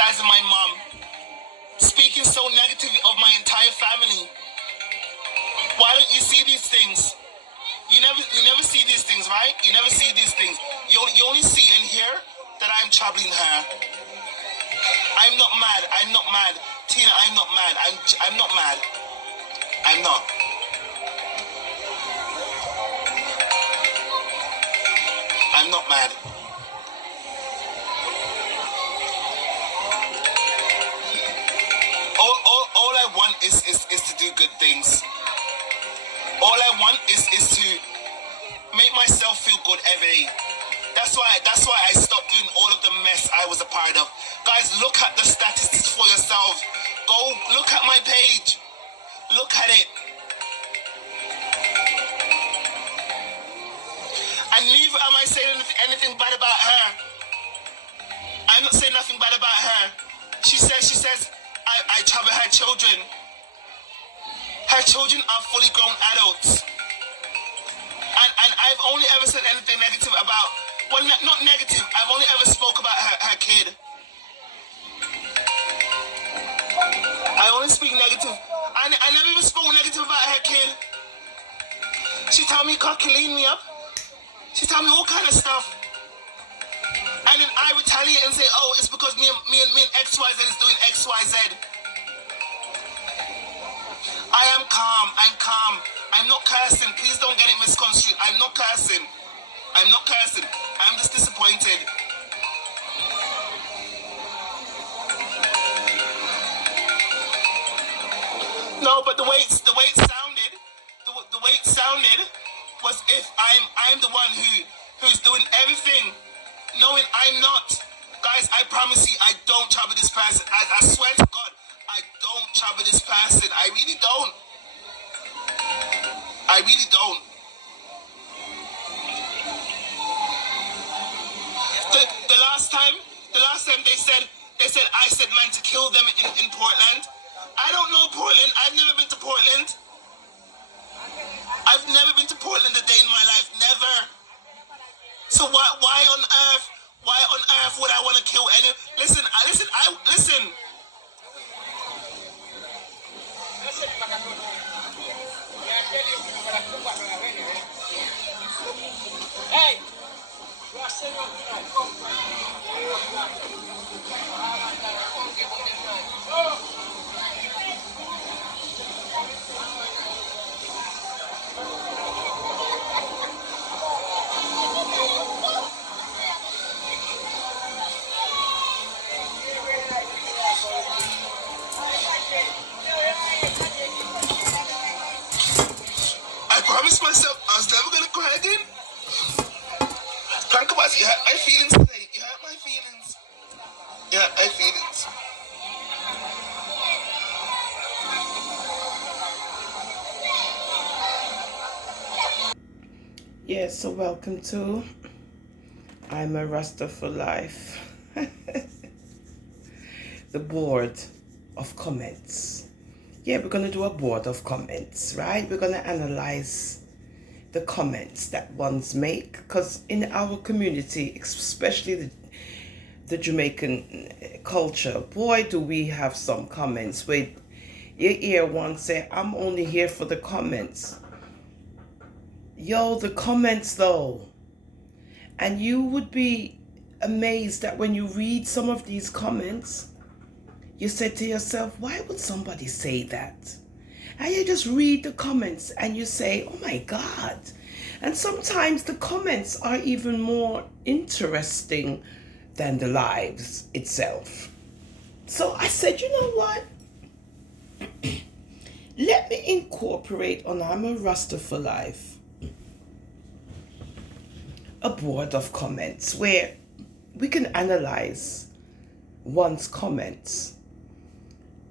criticizing my mom, speaking so negatively of my entire family. Why don't you see these things? You never see these things, right? You never see these things. You only see and hear that I'm troubling her. I'm not mad. I'm not mad. Tina, I'm not mad. I'm not mad. I'm not. I'm not mad. All I want is to do good things. All I want is to make myself feel good every day. That's why I stopped doing all of the mess I was a part of. Guys, look at the statistics for yourselves. Go look at my page. Look at it. And neither am I saying anything bad about her. I'm not saying nothing bad about her. She says I trouble her children. Her children are fully grown adults. And I've only ever said anything negative about, well, not negative, I've only ever spoke about her kid. I only speak negative. I never even spoke negative about her kid. She told me God clean me up. She told me all kind of stuff. And then I retaliate and say, oh, it's because me and XYZ is doing XYZ. I am calm. I'm calm. I'm not cursing. Please don't get it misconstrued. I'm not cursing. I'm not cursing. I'm just disappointed. No, but the way it sounded was if I'm the one who's doing everything, knowing I'm not. Guys, I promise you, I don't trouble this person. I swear to God, I don't trouble this person. I really don't. I really don't. The last time they said I said man to kill them in Portland. I don't know Portland. I've never been to Portland. I've never been to Portland a day in my life. Never. So why on earth would I want to kill any? Listen. Hey. I promised myself I was never gonna cry again. Talk about it. You hurt my feelings today. You hurt my feelings. You hurt my feelings. Yes, so welcome to I'm a Rasta for Life. The board of comments. Yeah, we're going to do a board of comments, right? We're going to analyze the comments that ones make, because in our community, especially the Jamaican culture, boy, do we have some comments where you hear one say, I'm only here for the comments. Yo, the comments though. And you would be amazed that when you read some of these comments, you say to yourself, why would somebody say that? And you just read the comments and you say, oh my God. And sometimes the comments are even more interesting than the lives itself. So I said, you know what? Let me incorporate on I'm a Rasta for Life a board of comments where we can analyze one's comments.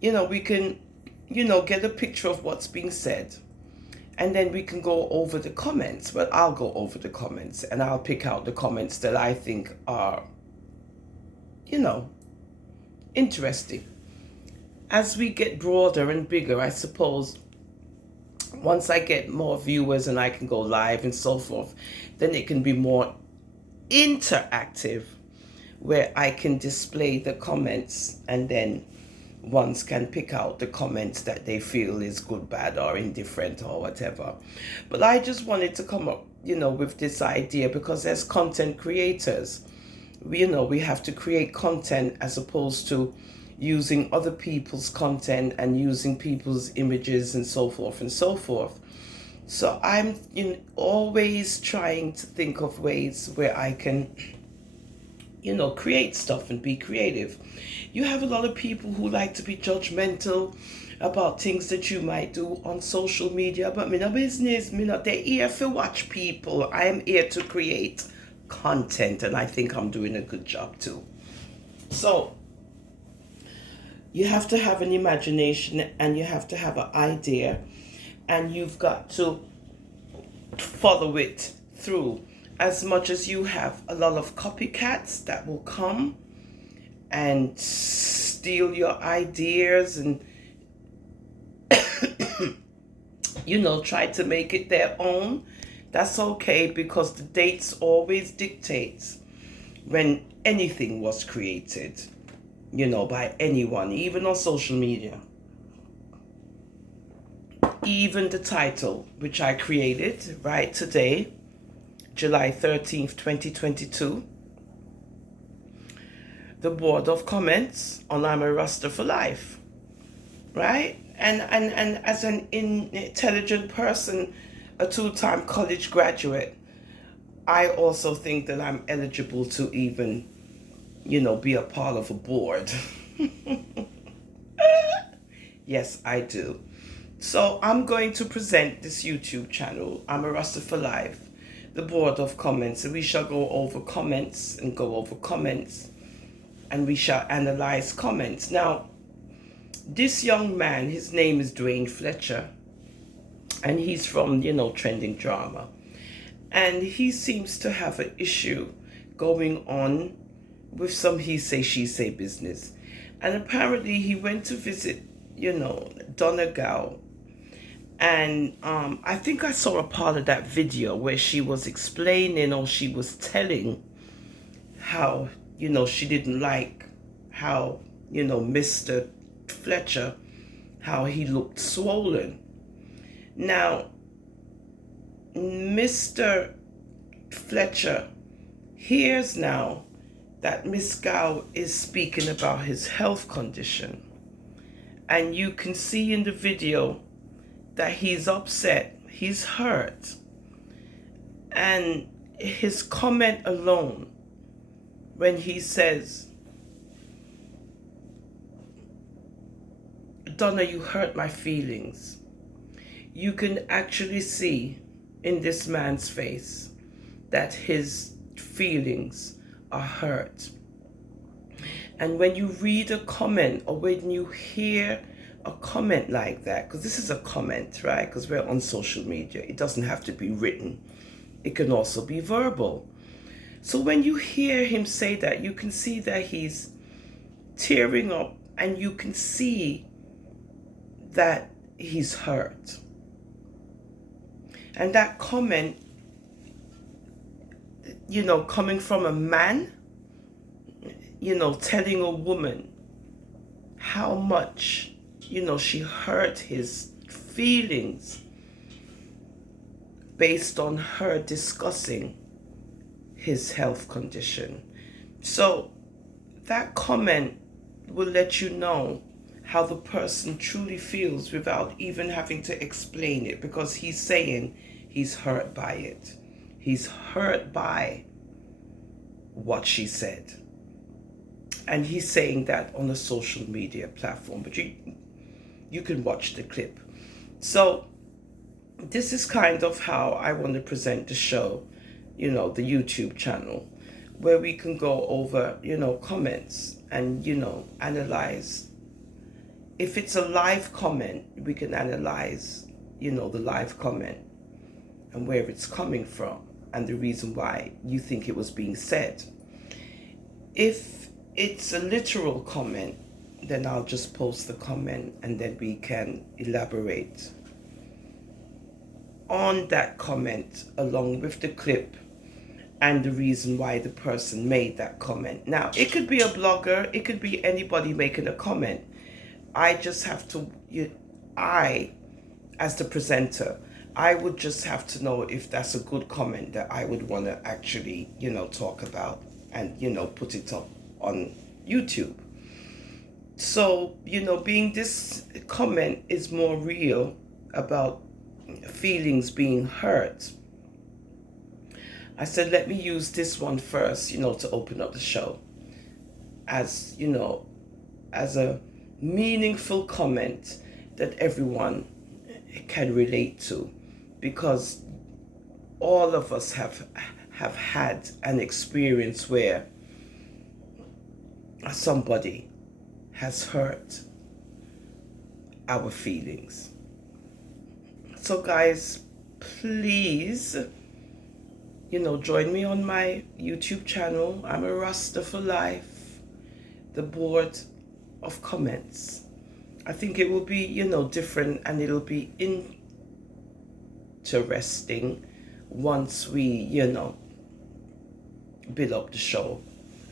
You know, we can, get a picture of what's being said, and then we can go over the comments. Well, I'll go over the comments and I'll pick out the comments that I think are, interesting. As we get broader and bigger, I suppose, once I get more viewers and I can go live and so forth, then it can be more interactive where I can display the comments, and then ones can pick out the comments that they feel is good, bad, or indifferent, or whatever. But I just wanted to come up, with this idea, because as content creators, we have to create content as opposed to using other people's content and using people's images and so forth and so forth. So I'm always trying to think of ways where I can, create stuff and be creative. You have a lot of people who like to be judgmental about things that you might do on social media, but me no business, me not there here to watch people. I am here to create content, and I think I'm doing a good job too. So you have to have an imagination, and you have to have an idea, and you've got to follow it through. As much as you have a lot of copycats that will come and steal your ideas and try to make it their own, that's okay, because the dates always dictates when anything was created, by anyone, even on social media. Even the title, which I created right today, July 13th, 2022, the board of comments on I'm a Rasta for life, right? And as an intelligent person, a 2-time college graduate, I also think that I'm eligible to even, be a part of a board. Yes, I do. So I'm going to present this YouTube channel, I'm a Rasta for life, the board of comments, and we shall go over comments and go over comments, and we shall analyze comments. Now, this young man, his name is Dwayne Fletcher, and he's from, Trending Drama, and he seems to have an issue going on with some he say, she say business. And apparently he went to visit, Donegal. And I think I saw a part of that video where she was explaining, or she was telling how, she didn't like how, Mr. Fletcher, how he looked swollen. Now, Mr. Fletcher hears now that Miss Gow is speaking about his health condition. And you can see in the video that he's upset, he's hurt. And his comment alone, when he says, Donna, you hurt my feelings, you can actually see in this man's face that his feelings are hurt. And when you read a comment, or when you hear a comment like that, because this is a comment, right? Because we're on social media, it doesn't have to be written, it can also be verbal. So when you hear him say that, you can see that he's tearing up, and you can see that he's hurt. And that comment, coming from a man, telling a woman how much, she hurt his feelings based on her discussing his health condition. So that comment will let you know how the person truly feels without even having to explain it, because he's saying he's hurt by it. He's hurt by what she said. And he's saying that on a social media platform, but you can watch the clip. So this is kind of how I want to present the show, the YouTube channel, where we can go over, comments and, analyze. If it's a live comment, we can analyze, the live comment and where it's coming from and the reason why you think it was being said. If it's a literal comment, then I'll just post the comment, and then we can elaborate on that comment along with the clip and the reason why the person made that comment. Now, it could be a blogger, it could be anybody making a comment. I just have to, as the presenter, I would just have to know if that's a good comment that I would want to actually, talk about and, put it up on YouTube. So, being this comment is more real about feelings being hurt, I said, let me use this one first, to open up the show as, as a meaningful comment that everyone can relate to, because all of us have had an experience where somebody has hurt our feelings. So guys, please, join me on my YouTube channel. I'm a Rasta for life, the board of comments. I think it will be, different, and it'll be interesting once we, build up the show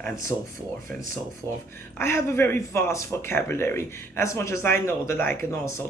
and so forth and so forth. I have a very vast vocabulary, as much as I know that I can also